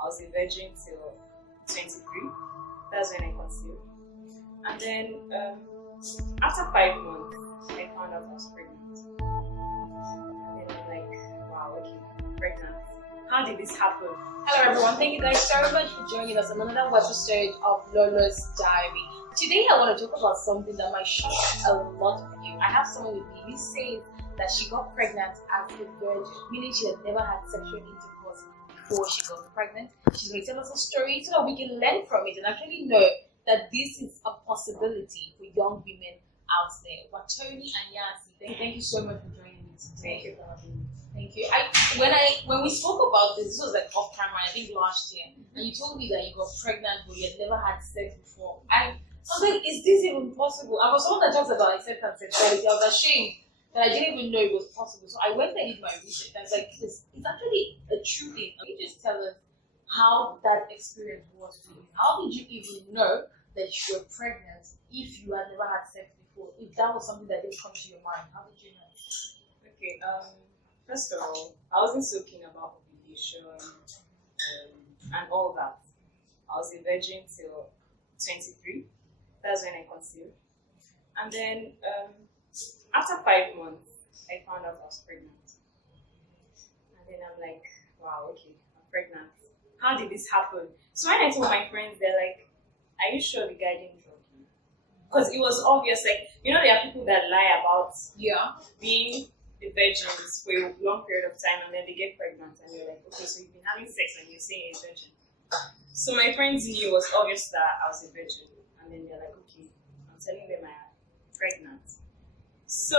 I was a virgin till 23. That's when I conceived. And then after 5 months, I found out I was pregnant. And then I'm like, wow, okay, I'm pregnant. How did this happen? Hello everyone, thank you guys so much for joining us on another episode of Lolo's Diary. Today I want to talk about something that might shock a lot of you. I have someone with me who says that she got pregnant as a virgin, meaning she had never had sexual intercourse before she got pregnant. She's going to tell us a story so that we can learn from it and actually know that this is a possibility for young women out there. Wathoni Anyansi, thank you so much for joining me today. Thank you for having me. Thank you. When we spoke about this was like off camera, I think last year, and you told me that you got pregnant but you had never had sex before. I was like, is this even possible? I was someone that talks about acceptance and sexuality. I was ashamed that I didn't even know it was possible. So I went and did my research. I was like, it's actually a true thing. Can you just tell us how that experience was for you? How did you even know that you were pregnant if you had never had sex before? If that was something that didn't come to your mind, how did you know? Okay, first of all, I wasn't so keen about ovulation and all that. I was a virgin till 23. That's when I conceived. And then after 5 months, I found out I was pregnant. And then I'm like, wow, okay, I'm pregnant. How did this happen? So when I told my friends, they're like, are you sure the guy didn't drug you? Because it was obvious, like, you know, there are people that lie about being the virgins for a long period of time and then they get pregnant and you're like, okay, so you've been having sex and you're saying a virgin. So my friends knew it was obvious that I was a virgin. And then they're like, okay, I'm telling them I'm pregnant. So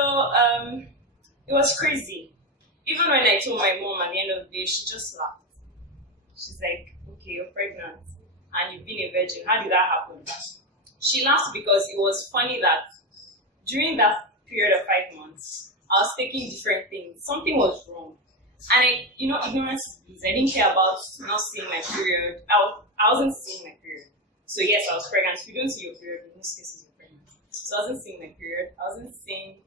it was crazy. Even when I told my mom at the end of the day, she just laughed. She's like, okay, you're pregnant and you've been a virgin. How did that happen? She laughed because it was funny that during that period of 5 months, I was taking different things. Something was wrong. And ignorance is bliss. I didn't care about not seeing my period. I wasn't seeing my period. So yes, I was pregnant. If you don't see your period, in most cases you're pregnant. So I wasn't seeing my period. I wasn't seeing...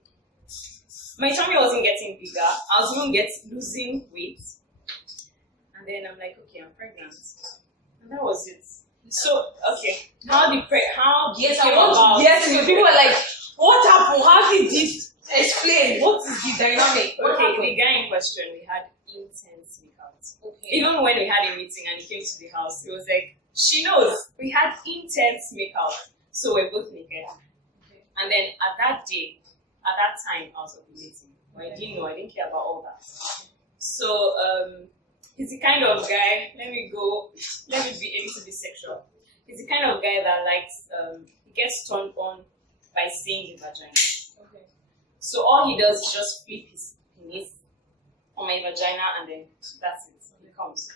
My tummy wasn't getting bigger. I was even losing weight. And then I'm like, okay, I'm pregnant. And that was it. So, okay. Yes, people were like, what happened? How did this... Explain, what is the dynamic? Okay, the guy in question, we had intense makeouts. Okay. Even when we had a meeting and he came to the house, it was like, she knows, we had intense makeout. So we're both naked. Okay. And then at that time, I was ovulating. But I didn't know, I didn't care about all that. So, he's the kind of guy, let me be a little bit sexual. He's the kind of guy that likes, he gets turned on by seeing the vagina. So all he does is just flip his penis on my vagina and then that's it. He comes.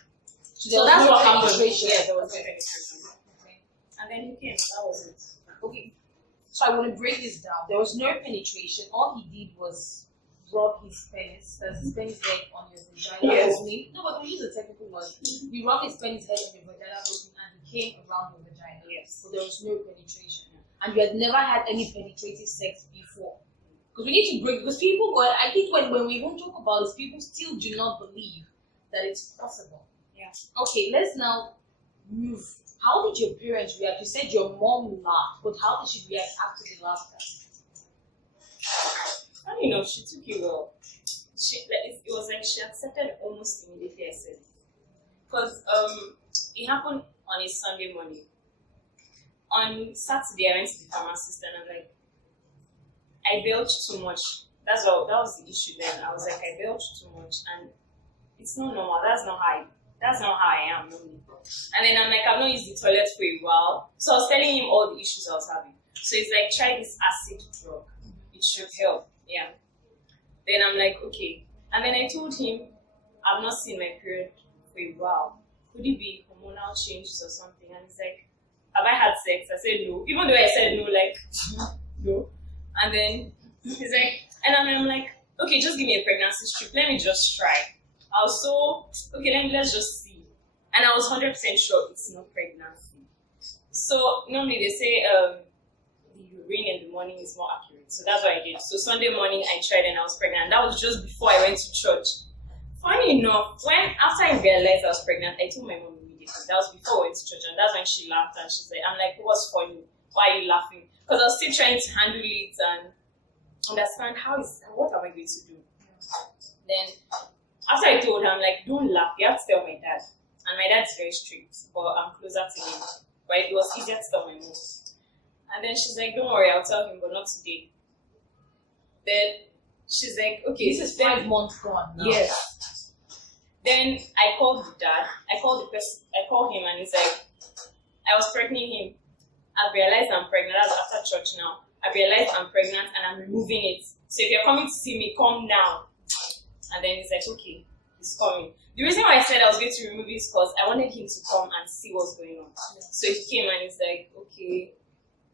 So that's what happened. Yeah, there was no penetration. Okay. And then he came. That was it. Okay. So I want to break this down. There was no penetration. All he did was rub his penis. That's his penis head on your vagina. Yes. No, but we use a technical word. He rubbed his penis head on your vagina and he came around your vagina. Yes. So there was no penetration. And you had never had any penetrative sex before. Because we need to break, because people go, I think when we even talk about this, people still do not believe that it's possible. Yeah. Okay, let's now move. How did your parents react? You said your mom laughed, but how did she react after the laughter? Funny enough, she took it well. It was like she accepted almost immediately, I said. Because it happened on a Sunday morning. On Saturday, I went to the pharmacist and I'm like, I belched too much. That was the issue then. I was like, I belched too much and it's not normal. That's not how I am normally. And then I'm like, I've not used the toilet for a while. So I was telling him all the issues I was having. So he's like, try this acid drug. It should help. Yeah. Then I'm like, okay. And then I told him, I've not seen my period for a while. Could it be hormonal changes or something? And he's like, have I had sex? I said no. Even though I said no, like, no. And then he's like, and I'm like, okay, just give me a pregnancy strip. Let me just try. I was so, okay, let's just see. And I was 100% sure it's not pregnancy. So normally they say the urine in the morning is more accurate. So that's what I did. So Sunday morning I tried and I was pregnant. That was just before I went to church. Funny enough, after I realized I was pregnant, I told my mom immediately. That was before we went to church, and that's when she laughed, and she's like, I'm like, what's funny? Why are you laughing? Because I was still trying to handle it and understand what am I going to do. Then after I told her, I'm like, don't laugh, you have to tell my dad. And my dad's very strict, but I'm closer to him. But it was easier to tell my mom. And then she's like, don't worry, I'll tell him, but not today. Then she's like, okay. This is 5 months gone now. Yes. Then I called the dad. I called him, and he's like, I was pregnant him. I realized I'm pregnant. That's after church now. I realized I'm pregnant and I'm removing it. So if you're coming to see me, come now. And then he's like, okay, he's coming. The reason why I said I was going to remove it is because I wanted him to come and see what's going on. So he came and he's like, okay,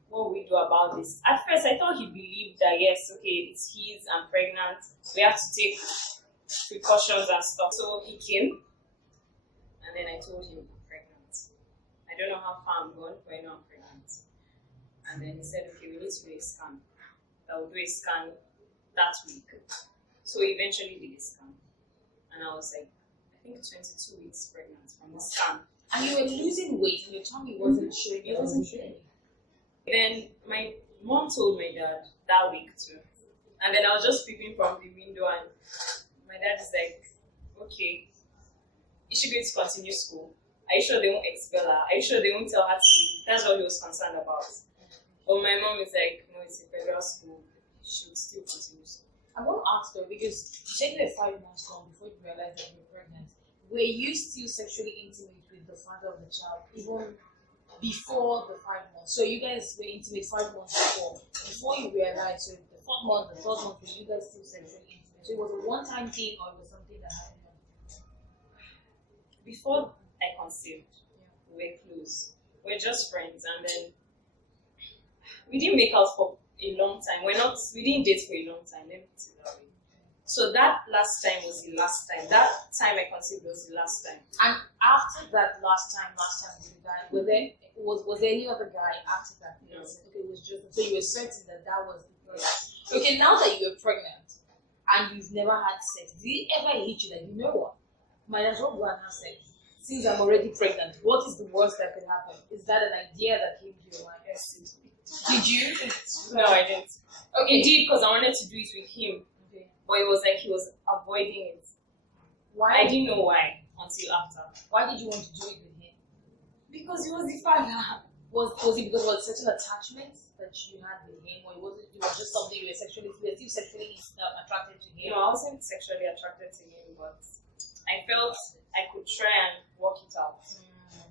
what will we do about this? At first, I thought he believed that, yes, okay, it's his, I'm pregnant. We have to take precautions and stuff. So he came, and then I told him I'm pregnant. I don't know how far I'm gone, but I know I'm pregnant. And then he said, okay, we need to do a scan. I will do a scan that week. So we eventually did a scan. And I was like, I think 22 weeks pregnant from the scan. And you were losing weight, and your tummy wasn't showing. It wasn't showing. Then my mom told my dad that week too. And then I was just peeping from the window, and my dad is like, okay, is she going to continue school? Are you sure they won't expel her? Are you sure they won't tell her to leave? That's what he was concerned about. But my mom is like, no, it's a federal school. She should still continue school. I want to ask though, because you said you were 5 months gone before you realized that you were pregnant. Were you still sexually intimate with the father of the child even before the 5 months? So you guys were intimate 5 months before you realized. So the 4th month, the 3rd month, were you guys still sexually intimate? So it was a one-time thing, or it was something that happened? Before I conceived, we were close. We're just friends, and then we didn't make out for a long time. We didn't date for a long time. Let me put it that way. So that last time was the last time. That time I conceived was the last time. And after that last time with the guy, was there any other guy after that? No. Okay, it was just so you were certain that was the person. Okay, now that you're pregnant and you've never had sex, did it ever hit you that, you know what, might as well go and have sex? Since I'm already pregnant, what is the worst that could happen? Is that an idea that came to your mind? Yes. Did you? No, I didn't. Okay, indeed, because I wanted to do it with him. Okay. But it was like he was avoiding it. Why? I didn't know why until after. Why did you want to do it with him? Because he was the father. Was it because of certain attachments that you had with him, or it was just something you were still sexually attracted to him? No, I wasn't sexually attracted to him, but I felt I could try and work it out.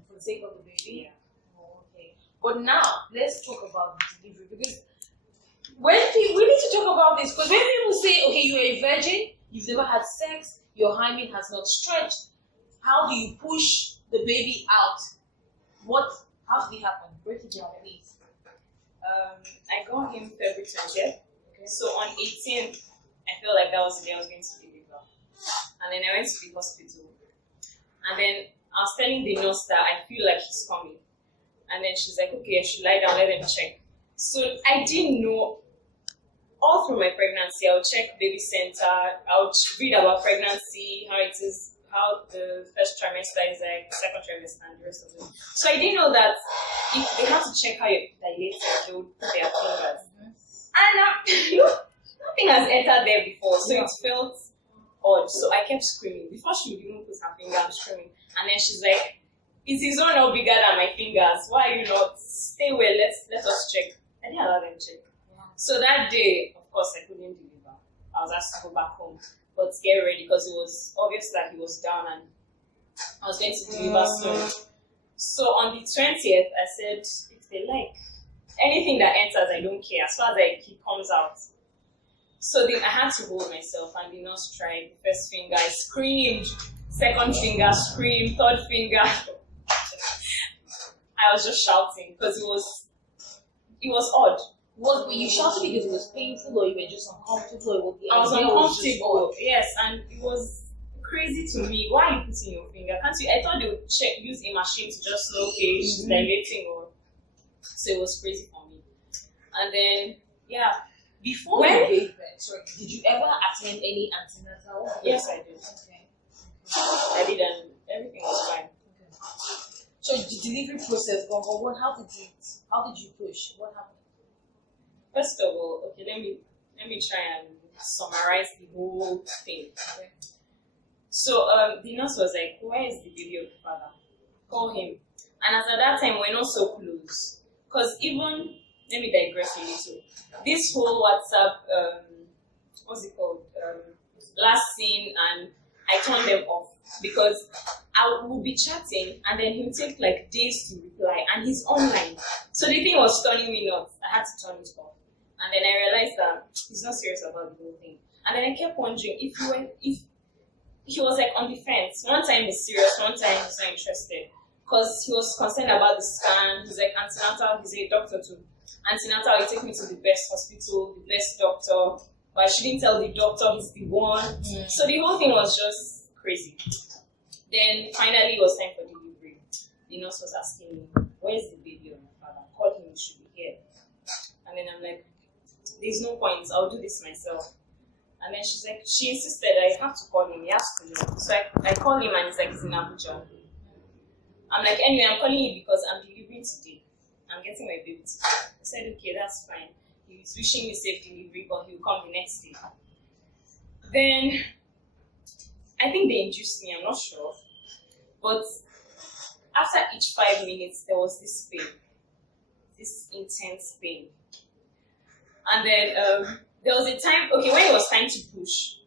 For the sake of the baby? Yeah. Oh, okay. But now, let's talk about the delivery, because we need to talk about this, because when people say, okay, you're a virgin, you've never had sex, your hymen has not stretched, how do you push the baby out? How did it happen? Break it down, please. I got him February 20th. Okay. So on 18th, I felt like that was the day I was going to deliver. And then I went to the hospital. And then I was telling the nurse that I feel like he's coming. And then she's like, okay, I should lie down, let them check. So I didn't know. All through my pregnancy, I would check baby center, I would read about pregnancy, how it is, how the first trimester is like, second trimester, and the rest of it. So I didn't know that if they have to check how you're dilated, they would put their fingers. And nothing has entered there before, so it felt odd. So I kept screaming. Before she would even put her finger, I'm screaming. And then she's like, "Is his own not bigger than my fingers? Why are you not? Stay well, let us check." I didn't allow them check. So that day, of course, I couldn't deliver. I was asked to go back home, but get ready because it was obvious that he was down and I was going to deliver soon. So on the 20th, I said, if they like, anything that enters, I don't care. As far as he comes out. So then I had to hold myself, and the nurse tried. The first finger, I screamed. Second finger, screamed. Third finger. I was just shouting because it was odd. Were you shouting because it was painful, or you were just uncomfortable? I was uncomfortable, yes, and it was crazy to me. Why are you putting your finger? Can't you? I thought they would use a machine to just know, okay, she's dilating, or so it was crazy for me. And then, yeah. Before you gave birth, did you ever attend any antenatal? Yes, I did. Okay. I did, and everything was fine. Okay. So the delivery process, or what? How did you push? What happened? First of all, okay, let me try and summarize the whole thing. Okay. So the nurse was like, "Where is the baby of the father? Call him." And as at that time, we're not so close. Because even, let me digress a little. This whole WhatsApp, what's it called? Last scene, and I turned them off because I would be chatting and then he would take like days to reply and he's online. So the thing was turning me nuts. I had to turn it off. And then I realized that he's not serious about the whole thing. And then I kept wondering if he was like on the fence. One time he's serious, one time he's not interested. Because he was concerned about the scan. He's like antenatal, he's a doctor too. Antenatal, he take me to the best hospital, the best doctor. But I shouldn't tell the doctor he's the one. So the whole thing was just crazy. Then finally it was time for delivery. The nurse was asking me, "Where's the baby of my father? Call him, he should be here." And then I'm like, "There's no point, I'll do this myself." And then she insisted I have to call him, he has to know. So I call him and he's like, "He's in Abuja." I'm like, "Anyway, I'm calling you because I'm delivering today. I'm getting my baby today." He said, "Okay, that's fine." He was wishing me safe delivery, but he'll come the next day. Then I think they induced me, I'm not sure. But after each 5 minutes, there was this pain, this intense pain. And then there was a time, okay, when it was time to push,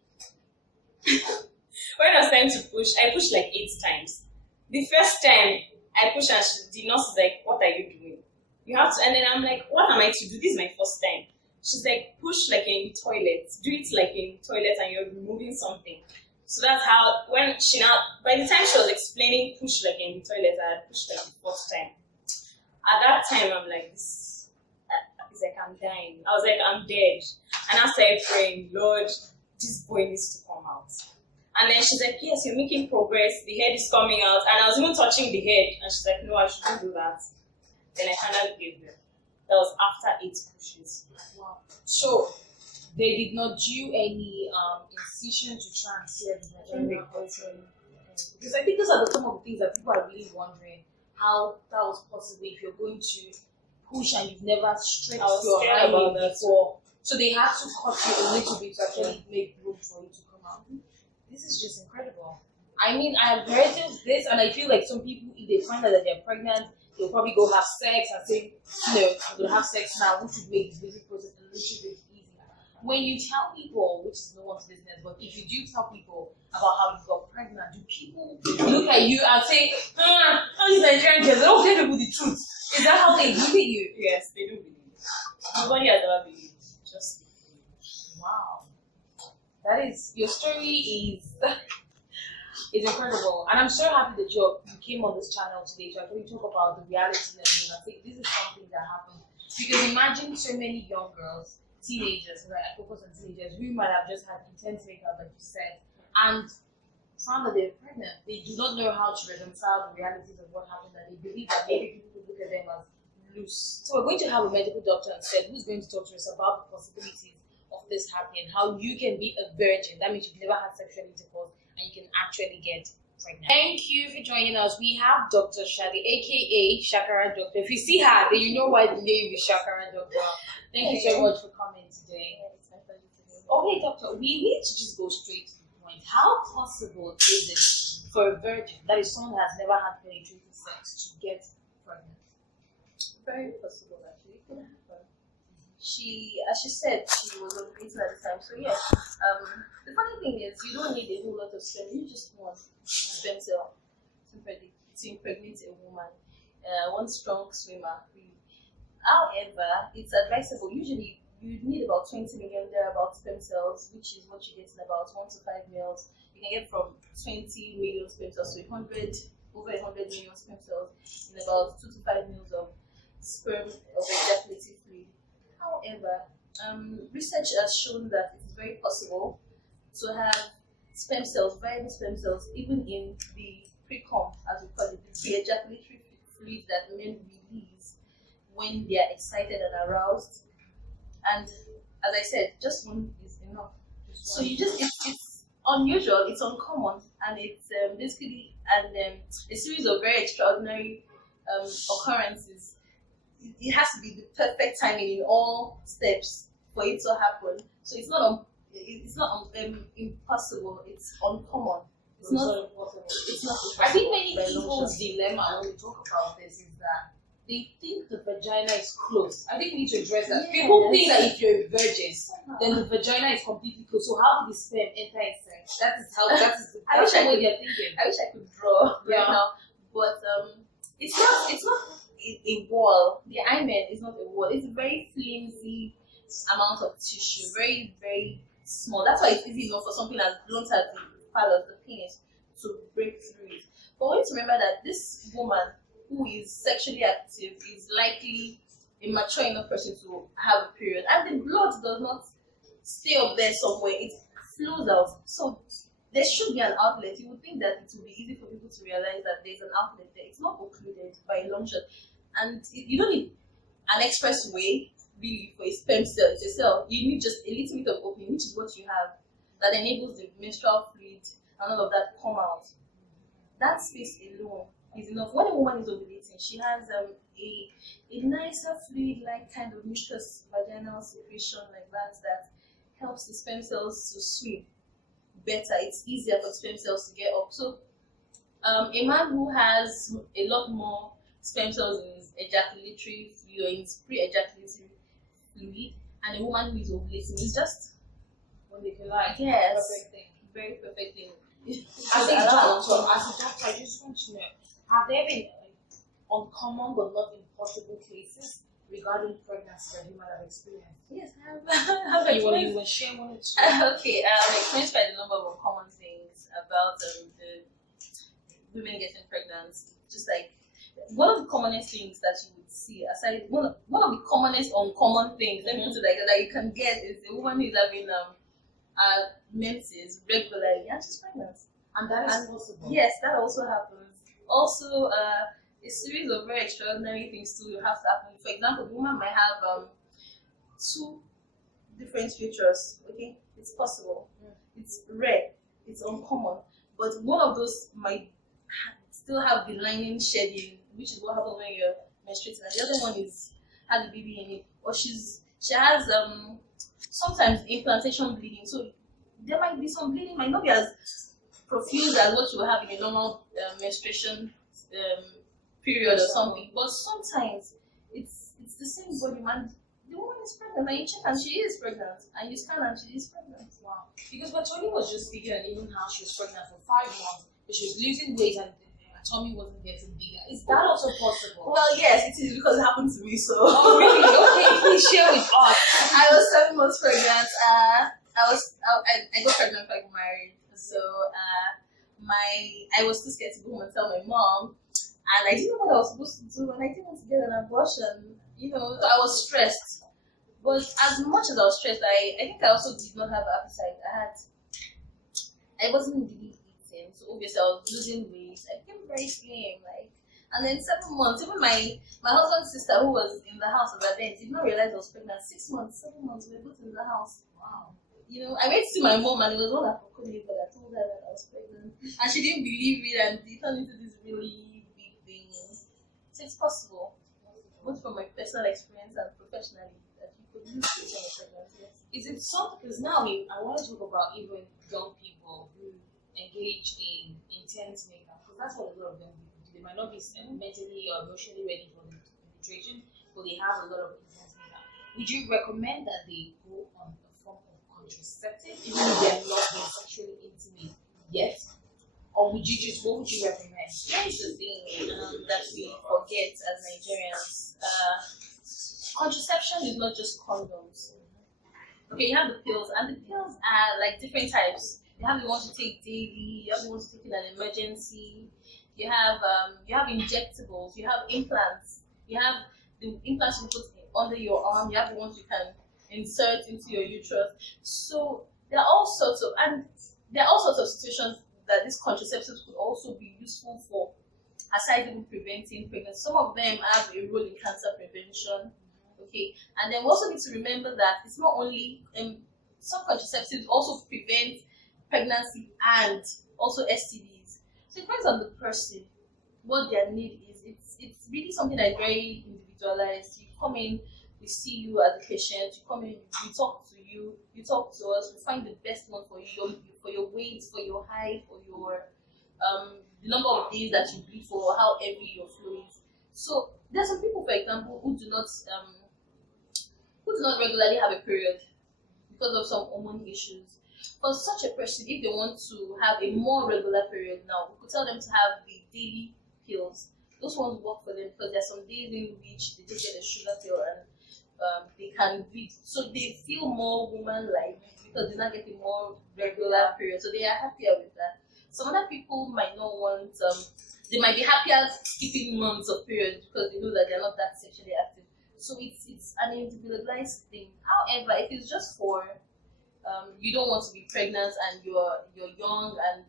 I pushed like 8 times. The first time I pushed, and the nurse was like, "What are you doing? You have to," and then I'm like, "What am I to do? This is my first time." She's like, "Push like in the toilet. Do it like in the toilet and you're removing something." So that's how, by the time she was explaining push like in the toilet, I had pushed like the first time. At that time, I'm like, it's like I'm dying. I was like, I'm dead. And I started praying, "Lord, this boy needs to come out." And then she's like, "Yes, you're making progress. The head is coming out." And I was even touching the head. And she's like, "No, I shouldn't do that." Then I finally gave them. That was after 8 pushes. Wow. So they did not do any incision to try and clear the vagina. Because I think those are some of the things that people are really wondering how that was possible if you're going to push and you've never stretched your eyelid before. So they had to cut you a little bit to actually make room for you to come out. This is just incredible. I mean, I have heard of this, and I feel like some people, if they find out that they're pregnant, they'll probably go have sex and say, I'm going to have sex now, which would make the delivery process a little bit easier. When you tell people, which is no one's business, but if you do tell people about how you got pregnant, do people look at you and say, "How is Nigerian girls? They don't tell people the truth." Is that how they look at you? Yes, they do believe it. Nobody has ever believed. Just wow. That is, your story is incredible. And I'm so happy that you came on this channel today to actually talk about the reality of it. I think this is something that happened. Because imagine so many young girls, teenagers, right? I focus on teenagers who might have just had intense makeup, like you said, and found that they're pregnant. They do not know how to reconcile the realities of what happened, and they believe that maybe people look at them as loose. So we're going to have a medical doctor instead who's going to talk to us about the possibilities of this happening, how you can be a virgin. That means you've never had sexual intercourse and you can actually get pregnant. Thank you for joining us. We have Dr. Shadi, aka Shakara Doctor. If you see her, then you know why the name is Shakara Doctor. Thank you so much for coming today. Okay, doctor, we need to just go straight to the point. How possible is it for a virgin, that is someone who has never had penetrative sex, to get pregnant? Very possible, actually. It could happen. As she said, she was ovulating at the time. So yeah, the funny thing is, you don't need a whole lot of sperm. You just want sperm cell to impregnate a woman. One strong swimmer. However, it's advisable. Usually, you need about 20 million thereabouts sperm cells, which is what you get in about 1 to 5 males. You can get from 20 million sperm cells to over 100 million sperm cells in about 2 to 5 mils of sperm of ejaculative fluid. However, research has shown that it is very possible to have sperm cells, viable sperm cells, even in the pre-cum, as we call it, the pre-ejaculatory fluid that men release when they are excited and aroused. And as I said, just one is enough. So you just, it's unusual, it's uncommon, and it's basically a series of very extraordinary occurrences. It has to be the perfect timing in all steps for it to happen. So it's not impossible. It's uncommon. It's not impossible. It's not. I think many people's dilemma when we talk about this is that they think the vagina is closed. I think we need to address that. Yes. People think that if you're a virgin, then the vagina is completely closed. So how did the sperm enter inside? That is the way they're thinking. I wish I could draw right now, but it's not a wall. The hymen is not a wall. It's a very flimsy amount of tissue, very very small. That's why it's easy enough for something as blunt as the part of the penis to break through it. But we need to remember that this woman who is sexually active is likely a mature enough person to have a period, and the blood does not stay up there somewhere, it flows out. So there should be an outlet. You would think that it would be easy for people to realize that there's an outlet there. It's not occluded by a long shot, and you don't need an express way really for a sperm cell. It's a cell. You need just a little bit of opening, which is what you have, that enables the menstrual fluid and all of that come out. That space alone is enough. When a woman is ovulating, she has a nicer fluid-like kind of mucus vaginal secretion like that helps the sperm cells to swim better. It's easier for sperm cells to get up. So a man who has a lot more sperm cells in his ejaculatory fluid or in his pre-ejaculatory fluid, and a woman who is ovulating is just When they collide. yes, Perfect thing. very perfect thing. As a doctor, I just want to know, have there been uncommon but not impossible cases regarding pregnancy that you might have experienced? Yes, I have You want to share one or two? Okay, I'm experienced by the number of uncommon things about the women getting pregnant. Just like one of the commonest things that you would see, aside one of the commonest uncommon things, let me put it like that you can get is a woman who's having menses regularly and she's pregnant. And that is possible. Yes, that also happens. Also, a series of very extraordinary things too have to happen. For example, the woman might have two different futures. Okay, it's possible. It's rare. It's uncommon. But one of those might still have the lining shedding, which is what happens when you're menstruating, and the other one is had the baby in it, or she has sometimes implantation bleeding. So there might be some bleeding, might not be as profuse as what you have in a normal menstruation period or something, but sometimes it's the same body man. The woman is pregnant, and you check and she is pregnant, and you scan and she is pregnant. Wow. Because Wathoni was just speaking on even how she was pregnant for 5 months, but she was losing weight and her tummy wasn't getting bigger. Is that also possible? Well, yes, it is because it happened to me. So. Oh, really? Okay, please share with us. I was 7 months pregnant. I got pregnant before I got married. So I was too scared to go home and tell my mom, and I didn't know what I was supposed to do, and I didn't want to get an abortion. So I was stressed. But as much as I was stressed, I think I also did not have appetite. I wasn't really eating, so obviously I was losing weight. I became very slim, and then 7 months. Even my husband's sister, who was in the house over then, did not realize I was pregnant. 6 months, 7 months, we were both in the house. Wow. I went to see my mom, and it was all that for COVID, but I told her that I was pregnant, and she didn't believe it, and it turned into this really big thing. So it's possible, both from my personal experience and professionally, that you could lose weight when you're pregnant. Yes. Is it something? Because now I want to talk about even young people who engage in intense makeup, because that's what a lot of young people do. They might not be mentally or emotionally ready for the penetration, but they have a lot of intense makeup. Would you recommend that they go on a form of contraceptive, even if they're not being sexually intimate yet? Or what would you recommend? Here's the thing that we forget as Nigerians. Contraception is not just condoms. Okay, you have the pills, and the pills are like different types. You have the ones you take daily, you have the ones you take in an emergency, you have injectables, you have implants, you have the implants you put under your arm, you have the ones you can insert into your uterus. So there are all sorts of situations that these contraceptives could also be useful for, aside even preventing pregnancy. Some of them have a role in cancer prevention. Okay, and then we also need to remember that it's not only some contraceptives also prevent pregnancy and also STDs. So it depends on the person, what their need is. It's really something that is very individualized. You come in, we see you as a patient, you come in, we talk to you, you talk to us, we find the best one for your weight, for your height, for your the number of days that you bleed, for how heavy your flow is. So there are some people, for example, who do not regularly have a period because of some hormone issues. For such a person, if they want to have a more regular period now, we could tell them to have the daily pills. Those ones work for them because there are some days in which they take a sugar pill and they can bleed. So they feel more woman-like because they're not getting more regular period. So they are happier with that. Some other people might not want, they might be happier skipping months of periods because they know that they're not that sexually active. So it's an individualized thing. However, if it's just for you don't want to be pregnant and you're young and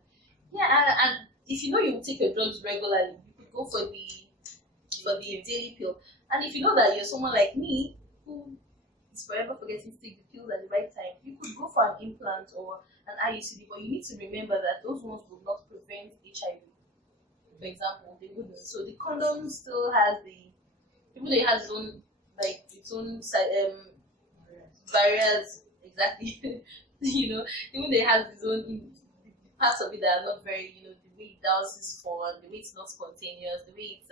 and if you know you take your drugs regularly, you could go for the daily pill. And if you know that you're someone like me who is forever forgetting to take the pills at the right time, you could go for an implant or an IUCD, but you need to remember that those ones will not prevent HIV. For example, they wouldn't. So the condom still has even though it has its own barriers, exactly. Even though it has its own parts of it that are not very, the way it does is fun, the way it's not spontaneous, the way it's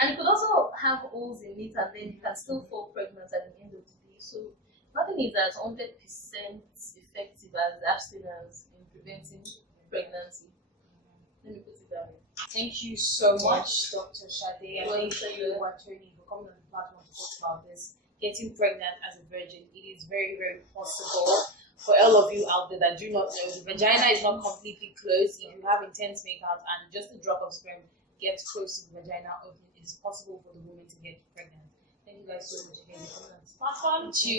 and it could also have holes in it, and then you can still fall pregnant at the end of the day. So nothing is as 100% effective as abstinence in preventing pregnancy. Let me put it that way. Thank you so much, Dr. Shade, and Well, thank you, Wathoni, for coming on the platform to talk about this. Getting pregnant as a virgin, it is very, very possible. For all of you out there that do not know, the vagina is not completely closed. If you have intense makeout and just a drop of sperm gets close to the vagina, it is possible for the woman to get pregnant. Thank you guys so much again for coming on this platform to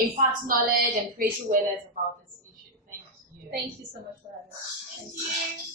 impart knowledge and create awareness about this issue. Thank you. Thank you so much for having us. Thank you.